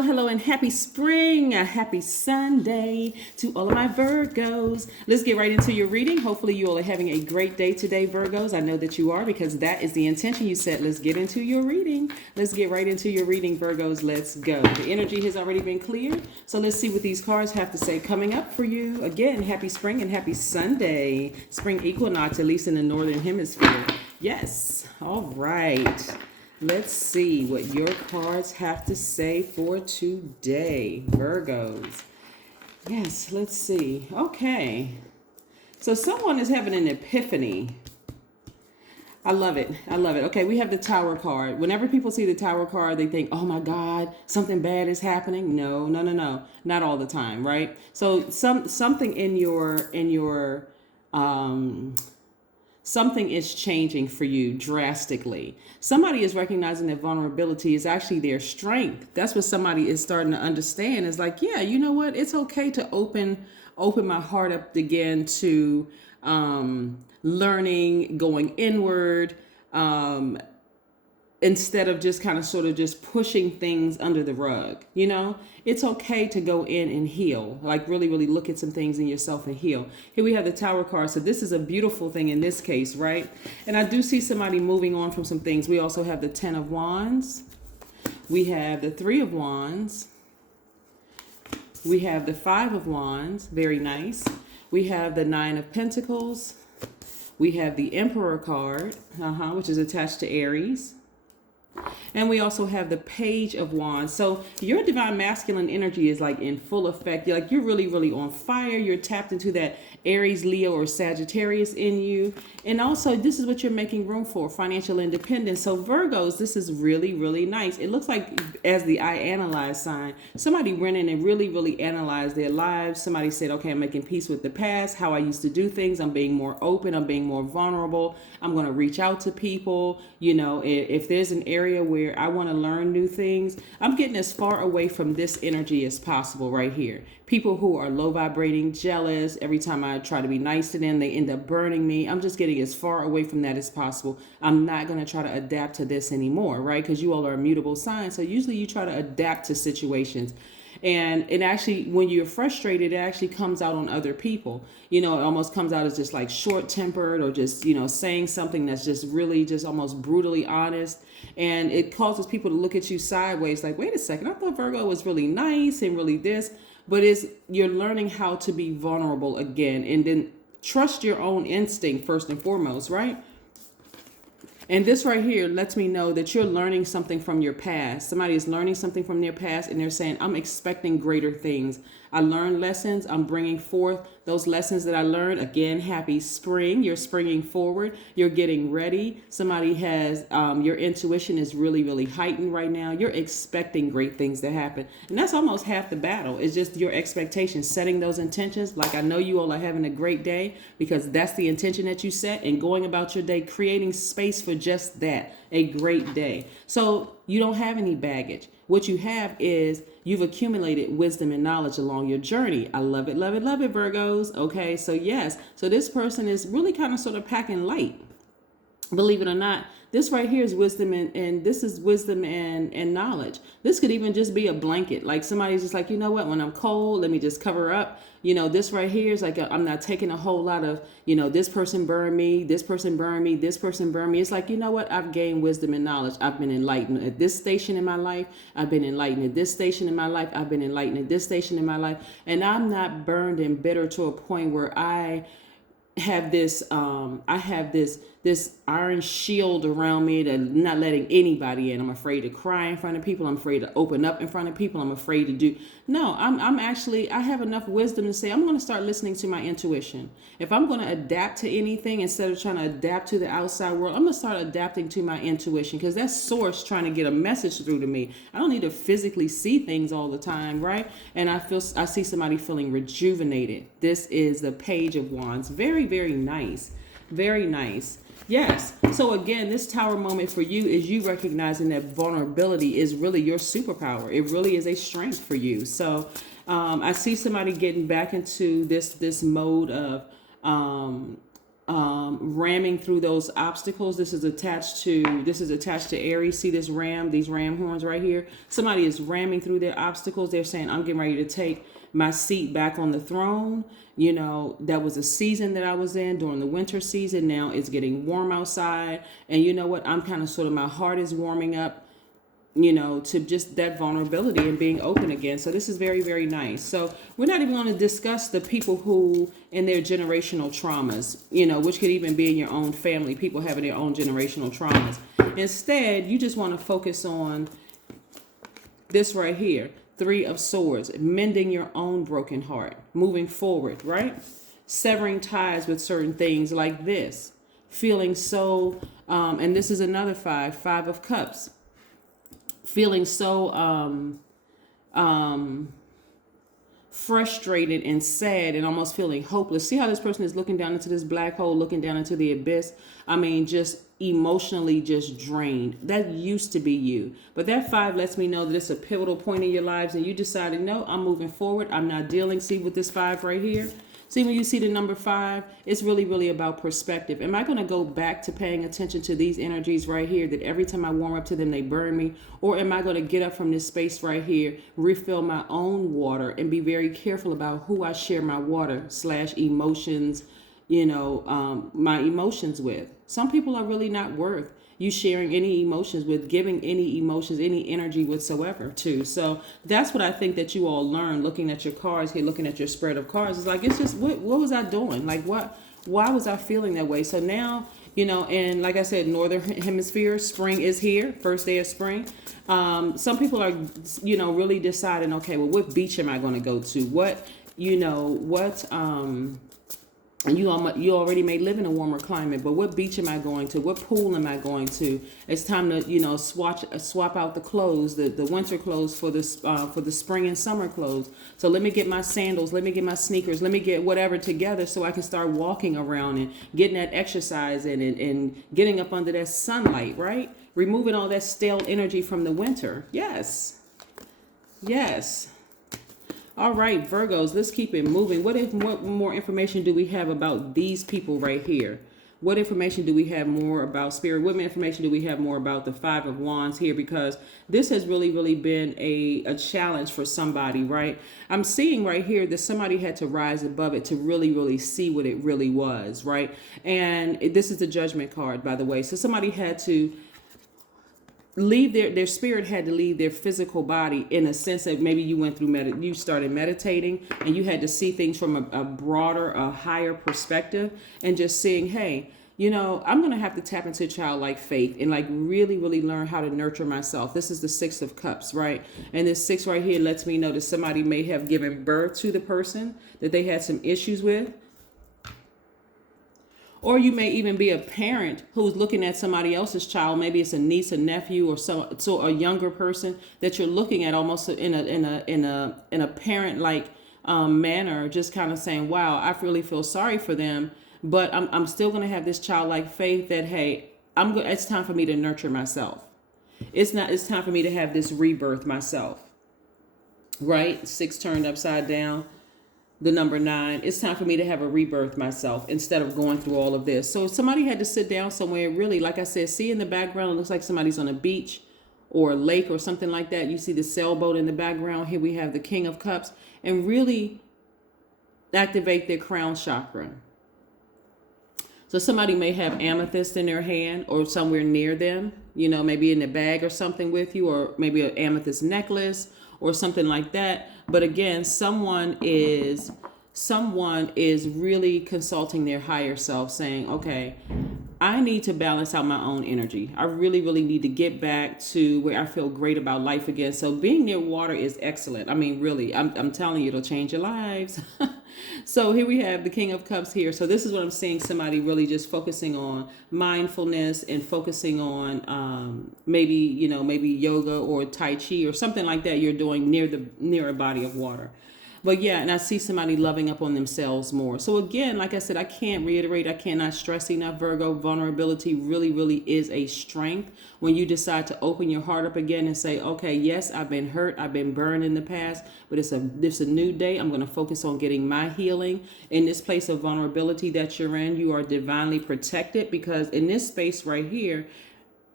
hello, and happy spring. Happy Sunday to all of my Virgos. Let's get right into your reading. Hopefully you all are having a great day today, Virgos. I know that you are because that is the intention you set. Let's get into your reading. Let's get right into your reading, Virgos. Let's go. The energy has already been cleared. So let's see what these cards have to say coming up for you. Again, happy spring and happy Sunday. Spring equinox, at least in the northern hemisphere. Yes. All right. Let's see what your cards have to say for today, Virgos. Yes, let's see. Okay. So someone is having an epiphany. I love it. I love it. Okay, we have the Tower card. Whenever people see the Tower card, they think, oh my God, something bad is happening. No. Not all the time, right? So something in your something is changing for you drastically. Somebody is recognizing that vulnerability is actually their strength. That's what somebody is starting to understand. Is like, yeah, you know what? It's okay to open my heart up again to learning, going inward, instead of just kind of sort of just pushing things under the rug. You know, it's okay to go in and heal, like really look at some things in yourself and heal. Here we have the Tower card. So this is a beautiful thing in this case, right? And I do see somebody moving on from some things. We also have the 10 of Wands. We have the 3 of Wands. We have the 5 of Wands. Very nice. We have the 9 of Pentacles. We have the Emperor card, which is attached to Aries. And we also have the Page of Wands. So your divine masculine energy is like in full effect. You're really on fire. You're tapped into that Aries, Leo, or Sagittarius in you. And also this is what you're making room for, financial independence. So Virgos, this is really nice. It looks like, as the I analyze sign, somebody went in and really analyzed their lives. Somebody said, okay, I'm making peace with the past, how I used to do things. I'm being more open. I'm being more vulnerable. I'm going to reach out to people. You know, if there's an area where I want to learn new things, I'm getting as far away from this energy as possible right here. People who are low vibrating, jealous, every time I try to be nice to them, they end up burning me. I'm just getting as far away from that as possible. I'm not going to try to adapt to this anymore, right? Because you all are immutable signs. So usually you try to adapt to situations. And it actually, when you're frustrated, it actually comes out on other people. You know, it almost comes out as just like short-tempered, or just, you know, saying something that's just really just almost brutally honest. And it causes people to look at you sideways like, wait a second, I thought Virgo was really nice and really this. But you're learning how to be vulnerable again, and then trust your own instinct first and foremost, right? And this right here lets me know that you're learning something from your past. Somebody is learning something from their past, and they're saying, I'm expecting greater things. I learned lessons. I'm bringing forth those lessons that I learned. Again, happy spring. You're springing forward. You're getting ready. Somebody has, your intuition is really heightened right now. You're expecting great things to happen. And that's almost half the battle. It's just your expectations, setting those intentions. Like, I know you all are having a great day because that's the intention that you set, and going about your day, creating space for just that, a great day. So you don't have any baggage. What you have is you've accumulated wisdom and knowledge along your journey. I love it, Virgos. Okay, so yes. So this person is really kind of sort of packing light. Believe it or not, this right here is wisdom, and this is wisdom and knowledge. This could even just be a blanket. Like somebody's just like, you know what, when I'm cold, let me just cover up. You know, this right here is like, I'm not taking a whole lot of, you know, this person burned me, this person burned me, this person burned me. It's like, you know what, I've gained wisdom and knowledge. I've been enlightened at this station in my life. I've been enlightened at this station in my life. I've been enlightened at this station in my life. And I'm not burned and bitter to a point where I have this this iron shield around me to not letting anybody in. I'm afraid to cry in front of people. I'm afraid to open up in front of people. I'm afraid to do. No, I'm actually, I have enough wisdom to say, I'm going to start listening to my intuition. If I'm going to adapt to anything, instead of trying to adapt to the outside world, I'm going to start adapting to my intuition, because that's source trying to get a message through to me. I don't need to physically see things all the time, right? And I see somebody feeling rejuvenated. This is the Page of Wands. Very nice. Very nice. Yes. So again, this Tower moment for you is you recognizing that vulnerability is really your superpower. It really is a strength for you. So I see somebody getting back into this mode of ramming through those obstacles. This is attached to Aries. See this these ram horns right here. Somebody is ramming through their obstacles. They're saying, I'm getting ready to take my seat back on the throne. You know, that was a season that I was in during the winter season. Now it's getting warm outside. And you know what? I'm kind of sort of, my heart is warming up, you know, to just that vulnerability and being open again. So this is very, very nice. So we're not even going to discuss the people who in their generational traumas, you know, which could even be in your own family, people having their own generational traumas. Instead, you just want to focus on this right here. 3 of Swords, mending your own broken heart, moving forward, right? Severing ties with certain things like this, feeling so, and this is another 5 of Cups, feeling so frustrated and sad and almost feeling hopeless. See how this person is looking down into this black hole, looking down into the abyss? I mean, just emotionally just drained. That used to be you. But that 5 lets me know that it's a pivotal point in your lives and you decided, no, I'm moving forward. I'm not dealing. See with this 5 right here? See, when you see the number 5, it's really, really about perspective. Am I going to go back to paying attention to these energies right here that every time I warm up to them, they burn me? Or am I going to get up from this space right here, refill my own water, and be very careful about who I share my water / emotions, you know, my emotions with? Some people are really not worth you sharing any emotions with, giving any emotions, any energy whatsoever to. So that's what I think that you all learn looking at your cards here, looking at your spread of cards. It's like, it's just, what was I doing? Like, why was I feeling that way? So now, you know, and like I said, Northern Hemisphere, spring is here, first day of spring. Some people are, you know, really deciding, okay, well, what beach am I going to go to? What, you know, what, and you already may live in a warmer climate, but what beach am I going to? What pool am I going to? It's time to, you know, swap out the clothes, the winter clothes for the spring and summer clothes. So let me get my sandals, let me get my sneakers, let me get whatever together so I can start walking around and getting that exercise in and getting up under that sunlight, right? Removing all that stale energy from the winter. Yes. Yes. All right, Virgos, let's keep it moving. What more information do we have about these people right here? What information do we have more about Spirit? What information do we have more about the 5 of Wands here? Because this has really, really been a challenge for somebody, right? I'm seeing right here that somebody had to rise above it to really, really see what it really was, right? And this is the Judgment card, by the way. So somebody had to leave their spirit had to leave their physical body, in a sense that maybe you went through you started meditating and you had to see things from a broader, a higher perspective, and just seeing, hey, you know, I'm going to have to tap into childlike faith and like really, really learn how to nurture myself. This is the 6 of Cups, right? And this 6 right here lets me know that somebody may have given birth to the person that they had some issues with. Or you may even be a parent who's looking at somebody else's child. Maybe it's a niece, a nephew, or so a younger person that you're looking at almost in a parent-like manner, just kind of saying, "Wow, I really feel sorry for them, but I'm still going to have this childlike faith that, hey, it's time for me to nurture myself. It's time for me to have this rebirth myself." Right? 6 turned upside down. The number 9, it's time for me to have a rebirth myself instead of going through all of this. So somebody had to sit down somewhere, really, like I said, see in the background, it looks like somebody's on a beach or a lake or something like that. You see the sailboat in the background. Here we have the King of Cups, and really activate their crown chakra. So somebody may have amethyst in their hand or somewhere near them, you know, maybe in a bag or something with you, or maybe an amethyst necklace or something like that. But again, someone is really consulting their higher self, saying, okay, I need to balance out my own energy. I really, really need to get back to where I feel great about life again. So being near water is excellent. I mean, really, I'm telling you, it'll change your lives. So here we have the King of Cups here. So this is what I'm seeing, somebody really just focusing on mindfulness and focusing on maybe yoga or Tai Chi or something like that you're doing near a body of water. But yeah, and I see somebody loving up on themselves more. So again, like I said, I can't reiterate, I cannot stress enough, Virgo, vulnerability really, really is a strength when you decide to open your heart up again and say, okay, yes, I've been hurt, I've been burned in the past, but it's a new day. I'm going to focus on getting my healing. In this place of vulnerability that you're in, you are divinely protected, because in this space right here,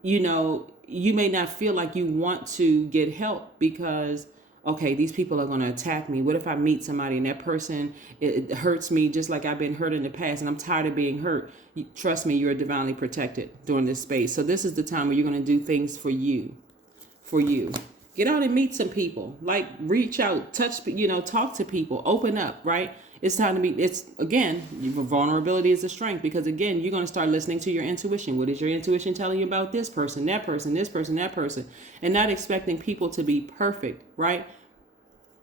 you know, you may not feel like you want to get help because, okay, these people are going to attack me. What if I meet somebody and that person, it hurts me just like I've been hurt in the past and I'm tired of being hurt? Trust me, you're divinely protected during this space. So this is the time where you're going to do things for you. For you. Get out and meet some people. Like, reach out, touch, talk to people, open up, right? It's time to be, it's, again, vulnerability is a strength, because again, you're going to start listening to your intuition. What is your intuition telling you about this person, that person, this person, that person? And not expecting people to be perfect, right?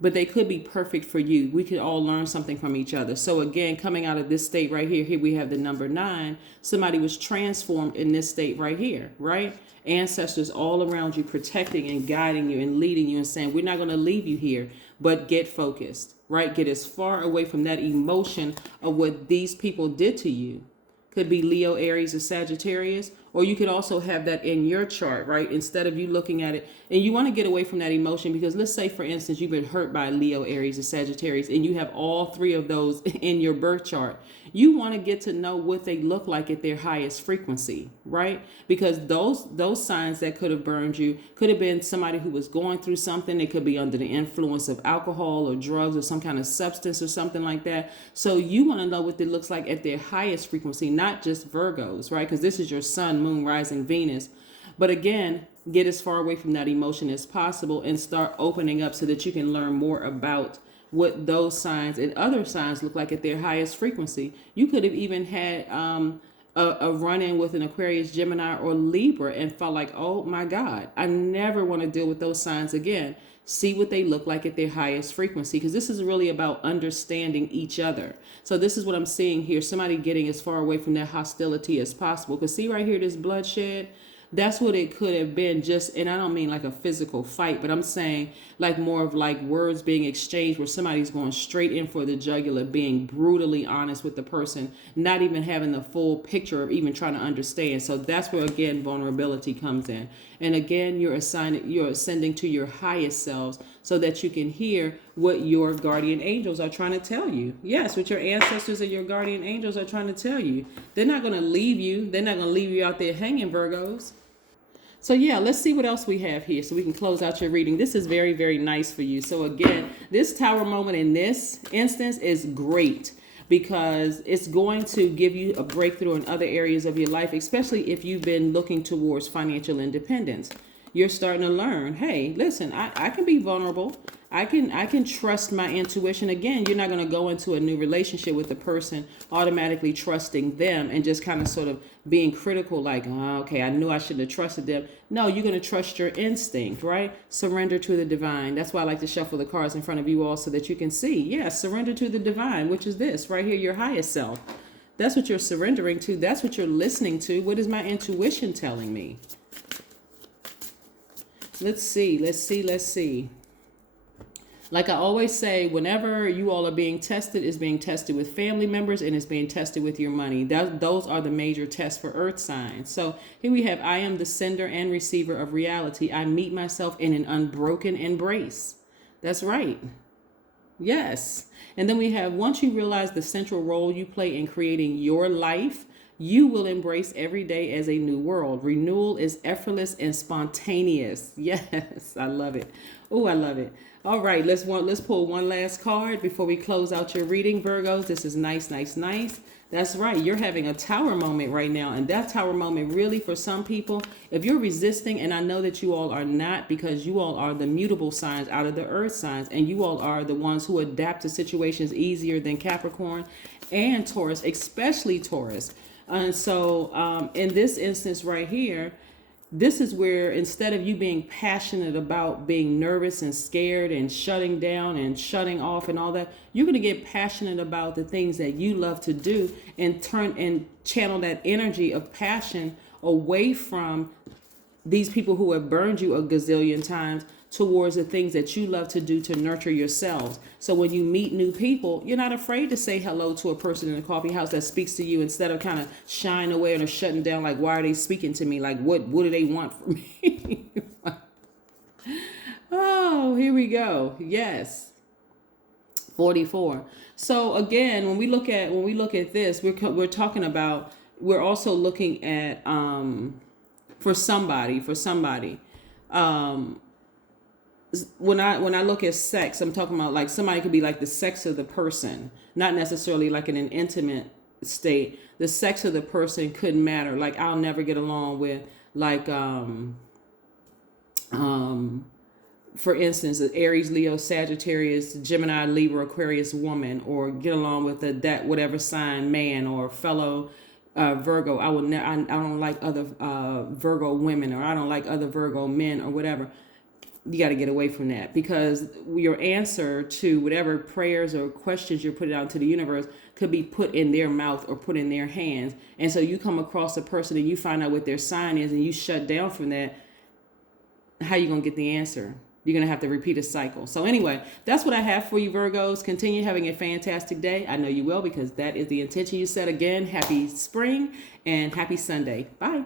But they could be perfect for you. We could all learn something from each other. So again, coming out of this state right here we have the number 9. Somebody was transformed in this state right here, right? Ancestors all around you, protecting and guiding you and leading you and saying, we're not going to leave you here, but get focused, right? Get as far away from that emotion of what these people did to you. Could be Leo, Aries, or Sagittarius, or you could also have that in your chart, right? Instead of you looking at it, and you want to get away from that emotion, because let's say, for instance, you've been hurt by Leo, Aries, or Sagittarius, and you have all 3 of those in your birth chart. You want to get to know what they look like at their highest frequency, right? Because those signs that could have burned you could have been somebody who was going through something. It could be under the influence of alcohol or drugs or some kind of substance or something like that. So you want to know what it looks like at their highest frequency, not just Virgos, right? Because this is your sun, moon, rising, Venus. But again, get as far away from that emotion as possible and start opening up so that you can learn more about what those signs and other signs look like at their highest frequency. You could have even had a run-in with an Aquarius, Gemini, or Libra and felt like, oh my God, I never want to deal with those signs again. See what they look like at their highest frequency, because this is really about understanding each other. So this is what I'm seeing here. Somebody getting as far away from that hostility as possible. Because see right here, this bloodshed, that's what it could have been. Just, and I don't mean like a physical fight, but I'm saying like more of like words being exchanged where somebody's going straight in for the jugular, being brutally honest with the person, not even having the full picture of even trying to understand. So that's where, again, vulnerability comes in. And again, you're ascending to your highest selves so that you can hear what your guardian angels are trying to tell you. Yes, what your ancestors and your guardian angels are trying to tell you. They're not going to leave you. They're not going to leave you out there hanging, Virgos. So yeah, let's see what else we have here so we can close out your reading. This is very, very nice for you. So again, this tower moment in this instance is great because it's going to give you a breakthrough in other areas of your life, especially if you've been looking towards financial independence. You're starting to learn, hey, listen, I can be vulnerable. I can trust my intuition. Again, you're not going to go into a new relationship with the person automatically trusting them and just kind of sort of being critical, like, oh, okay, I knew I shouldn't have trusted them. No, you're going to trust your instinct, right? Surrender to the divine. That's why I like to shuffle the cards in front of you all so that you can see. Yes, surrender to the divine, which is this right here, your highest self. That's what you're surrendering to. That's what you're listening to. What is my intuition telling me? Let's see. Like I always say, whenever you all are being tested, it's being tested with family members and it's being tested with your money. Those are the major tests for earth signs. So here we have, I am the sender and receiver of reality. I meet myself in an unbroken embrace. That's right. Yes. And then we have, once you realize the central role you play in creating your life, you will embrace every day as a new world. Renewal is effortless and spontaneous. Yes, I love it. Oh, I love it. All right, let's pull one last card before we close out your reading, Virgos. This is nice. That's right. You're having a tower moment right now. And that tower moment really, for some people, if you're resisting, and I know that you all are not, because you all are the mutable signs out of the earth signs, and you all are the ones who adapt to situations easier than Capricorn and Taurus, especially Taurus. And so in this instance right here, this is where instead of you being passionate about being nervous and scared and shutting down and shutting off and all that, you're going to get passionate about the things that you love to do and turn and channel that energy of passion away from these people who have burned you a gazillion times towards the things that you love to do to nurture yourselves. So when you meet new people, you're not afraid to say hello to a person in a coffee house that speaks to you, instead of kind of shying away or shutting down, like, why are they speaking to me? Like, what do they want from me? Oh, here we go. Yes. 44. So again, when we look at this, we're talking about, we're also looking at for somebody. When I look at sex, I'm talking about, like, somebody could be like the sex of the person, not necessarily like in an intimate state. The sex of the person could matter. Like, I'll never get along with, like, for instance, an Aries, Leo, Sagittarius, Gemini, Libra, Aquarius woman, or get along with that whatever sign man, or fellow Virgo. I don't like other Virgo women, or I don't like other Virgo men, or whatever. You got to get away from that, because your answer to whatever prayers or questions you're putting out to the universe could be put in their mouth or put in their hands. And so you come across a person and you find out what their sign is, and you shut down from that. How you going to get the answer? You're going to have to repeat a cycle. So anyway, that's what I have for you, Virgos. Continue having a fantastic day. I know you will, because that is the intention you set. Again, happy spring and happy Sunday. Bye.